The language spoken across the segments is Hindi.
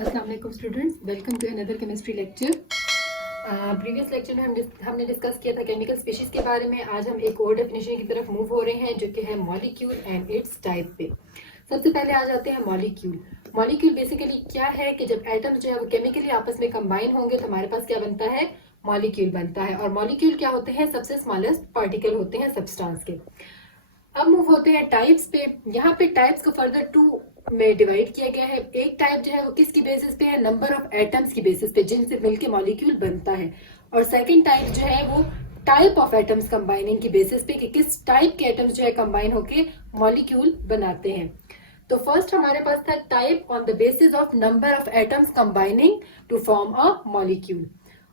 अस्सलाम वालेकुम students, welcome to another chemistry lecture. Previous lecture में हमने डिस्कस किया था केमिकल स्पीशीज के बारे में। आज हम एक और डेफिनेशन की तरफ मूव हो रहे हैं जो कि है मॉलिक्यूल एंड इट्स टाइप पे। सबसे पहले आ जाते हैं मॉलिक्यूल। मॉलिक्यूल बेसिकली क्या है कि जब एटम्स जो है वो केमिकली आपस में कंबाइन होंगे तो हमारे पास क्या बनता है, मॉलिक्यूल बनता है। और मॉलिक्यूल क्या होते हैं, सबसे स्मॉलेस्ट पार्टिकल होते हैं सब्सटेंस के। अब मूव होते हैं टाइप्स पे। यहाँ पे टाइप्स को फर्दर टू में डिवाइड किया गया है। एक टाइप जो है वो किसकी बेसिस पे है, नंबर ऑफ एटम्स की बेसिस पे जिनसे मिलके मॉलिक्यूल बनता है। और सेकंड टाइप जो है वो टाइप ऑफ एटम्स कंबाइनिंग की बेसिस पे कि किस टाइप के एटम्स जो है कंबाइन होके मॉलिक्यूल बनाते हैं। तो फर्स्ट हमारे पास था type on the basis of number of atoms combining to form a molecule.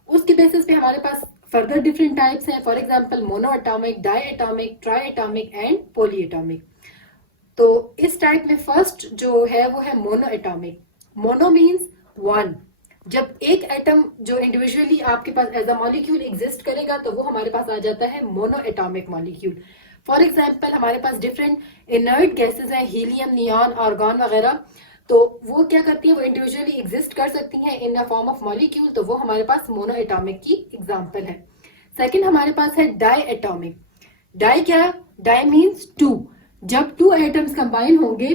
उसकी बेसिस पे हमारे पास फर्दर डिफरेंट टाइप्स हैं। For example mono atomic, di atomic, tri atomic and poly atomic. तो इस टाइप में फर्स्ट जो है वो है mono atomic. Mono means one. जब एक एटम जो इंडिविजुअली आपके पास एज अ मॉलिक्यूल एग्जिस्ट करेगा तो वो हमारे पास आ जाता है mono atomic molecule. For example हमारे पास डिफरेंट इनर्ट गैसेज हैं, हीलियम, नियॉन, आर्गॉन वगैरह। तो वो क्या करती हैं, वो इंडिविजुअली एग्जिस्ट कर सकती हैं in a form of molecule, तो वो हमारे पास मोनो एटॉमिक की एग्जांपल है। सेकंड हमारे पास है डाई एटॉमिक। डाई क्या, डाई मींस टू। जब टू एटम्स कंबाइन होंगे,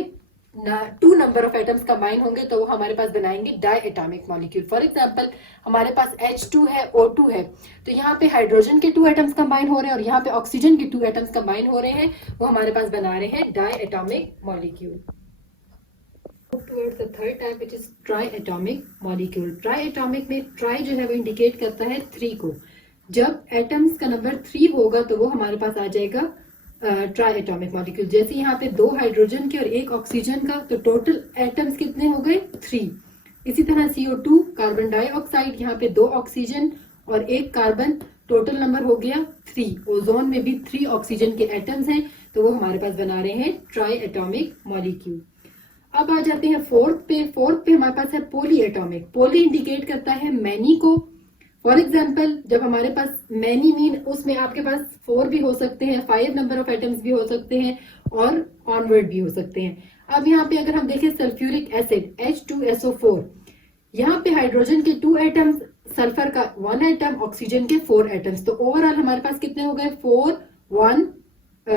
two number of atoms combine होंगे तो वो हमारे पास बनाएंगे di atomic molecule. For example हमारे पास H2 है, O2 है, तो यहाँ पे हाइड्रोजन के टू एटम्स कंबाइन हो रहे हैं और यहाँ पे ऑक्सीजन के टू एटम्स कंबाइन हो रहे हैं, वो हमारे पास बना रहे हैं di atomic molecule. Towards the third type which is triatomic molecule. Triatomic में tri जो है वो इंडिकेट करता है 3 को। जब एटम्स का नंबर 3 होगा तो वो हमारे पास आ जाएगा ट्राइएटॉमिक मॉलिक्यूल। जैसे यहाँ पे 2 हाइड्रोजन के और 1 ऑक्सीजन का, तो टोटल एटम्स कितने हो गए, 3। इसी तरह CO2 कार्बन डाइऑक्साइड, यहाँ पे 2 ऑक्सीजन और 1 कार्बन, टोटल नंबर हो गया 3। ओजोन में भी 3 ऑक्सीजन के एटम्स हैं, तो वो हमारे पास बना रहे हैं ट्राइएटॉमिक मॉलिक्यूल। अब आ जाते हैं फोर्थ पे। फोर्थ पे हमारे पास है पॉली एटॉमिक। पॉली इंडिकेट करता है मैनी को। फॉर एग्जाम्पल जब हमारे पास मैनी मीन उसमें आपके पास 4 भी हो सकते हैं, 5 नंबर ऑफ एटम्स भी हो सकते हैं और ऑनवर्ड भी हो सकते हैं। अब यहाँ पे अगर हम देखें सल्फ्यूरिक एसिड H2SO4, यहाँ पे हाइड्रोजन के 2 एटम्स, सल्फर का 1 एटम, ऑक्सीजन के 4 एटम्स, तो ओवरऑल हमारे पास कितने हो गए, 4 1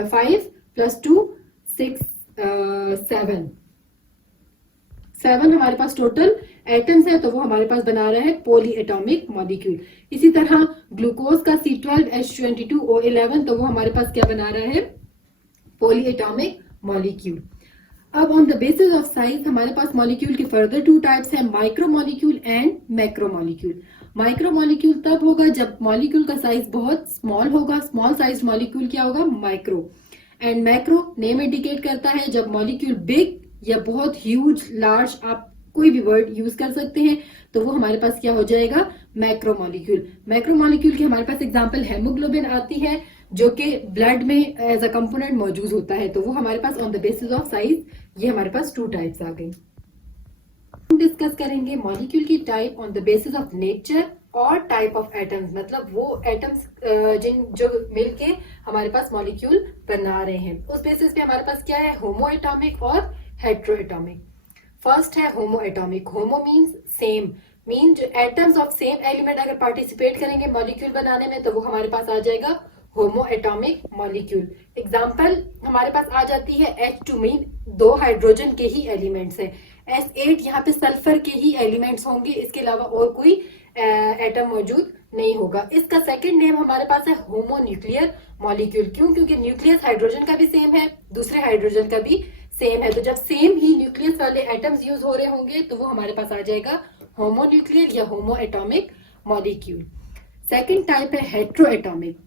5 + 2 6 7 हमारे पास टोटल एटम्स है, तो वो हमारे पास बना रहा है पॉली एटॉमिक मॉलिक्यूल। इसी तरह ग्लूकोज का C12H22O11, तो वो हमारे पास क्या बना रहा है, पॉली एटॉमिक मॉलिक्यूल। अब on the basis of size हमारे पास मॉलिक्यूल के फर्दर 2 टाइप्स हैं, micro molecule and macro molecule. Micro molecule तब होगा जब मॉलिक्यूल का साइज बहुत स्मॉल होगा। स्मॉल साइज मॉलिक्यूल क्या होगा, micro. And macro name indicate करता है जब मॉलिक्यूल बिग या बहुत ह्यूज, लार्ज, आप कोई भी वर्ड यूज कर सकते हैं, तो वो हमारे पास क्या हो जाएगा, मैक्रो मॉलिक्यूल। मैक्रो मॉलिक्यूल की हमारे पास एग्जांपल हेमोग्लोबिन आती है जो कि ब्लड में एज अ कंपोनेंट मौजूद होता है, तो वो हमारे pass on the basis of size, ये हमारे पास 2 टाइप्स आ गई। हम डिस्कस करेंगे मॉलिक्यूल की type on the basis of nature और टाइप ऑफ एटम्स, मतलब वो एटम्स जो मिलके हमारे पास मॉलिक्यूल बना रहे हैं, उस बेसिस पे हमारे पास क्या है, होमो एटॉमिक और हेट्रोएटॉमिक। फर्स्ट है होमो एटॉमिक। होमो मींस सेम, मीन जो एटम्स ऑफ सेम एलिमेंट अगर पार्टिसिपेट करेंगे मॉलिक्यूल बनाने में तो वो हमारे पास आ जाएगा होमो एटॉमिक मॉलिक्यूल। एग्जांपल हमारे पास आ जाती है H2 मीन 2 हाइड्रोजन के ही एलिमेंट्स हैं। S8 यहाँ पे सल्फर के ही एलिमेंट्स होंगे, इसके अलावा और कोई एटम मौजूद नहीं होगा। इसका सेकंड नेम हमारे पास है होमो न्यूक्लियर मॉलिक्यूल। क्यों, क्योंकि न्यूक्लियस हाइड्रोजन का भी सेम है, दूसरे हाइड्रोजन का भी सेम है, तो जब सेम ही न्यूक्लियस वाले एटम्स यूज हो रहे होंगे तो वो हमारे पास आ जाएगा होमो न्यूक्लियर या होमो एटॉमिक मॉलिक्यूल। सेकंड टाइप है हेट्रोएटॉमिक।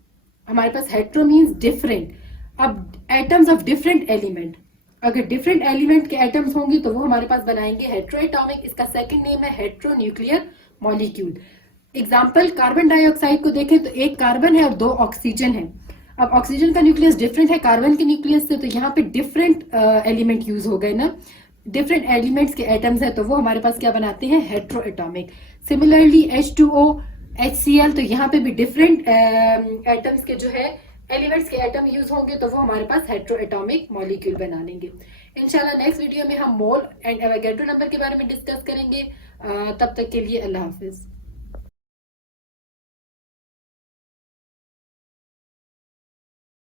हमारे पास हेट्रो मींस डिफरेंट। अब एटम्स ऑफ डिफरेंट एलिमेंट, अगर डिफरेंट एलिमेंट के एटम्स होंगे तो वो हमारे पास बनाएंगे हेट्रोएटॉमिक। इसका सेकंड नेम है hetero nuclear molecule. Example carbon dioxide को देखें तो 1 कार्बन है और 2 ऑक्सीजन है। अब ऑक्सीजन का न्यूक्लियस डिफरेंट है कार्बन के न्यूक्लियस से, तो यहाँ पे डिफरेंट एलिमेंट यूज हो गए ना, डिफरेंट एलिमेंट्स के एटम्स है, तो वो हमारे पास क्या बनाते हैं, हेट्रोएटॉमिक। सिमिलरली H2O HCl, तो यहाँ पे भी डिफरेंट एटम्स के जो है एलिमेंट्स के एटम यूज होंगे तो वो हमारे पास हेट्रोएटॉमिक मॉलिक्यूल बना लेंगे। इंशाल्लाह नेक्स्ट वीडियो में हम मोल एंड एवोगैड्रो नंबर के बारे में डिस्कस करेंगे। तब तक के लिए अल्लाह हाफिज़।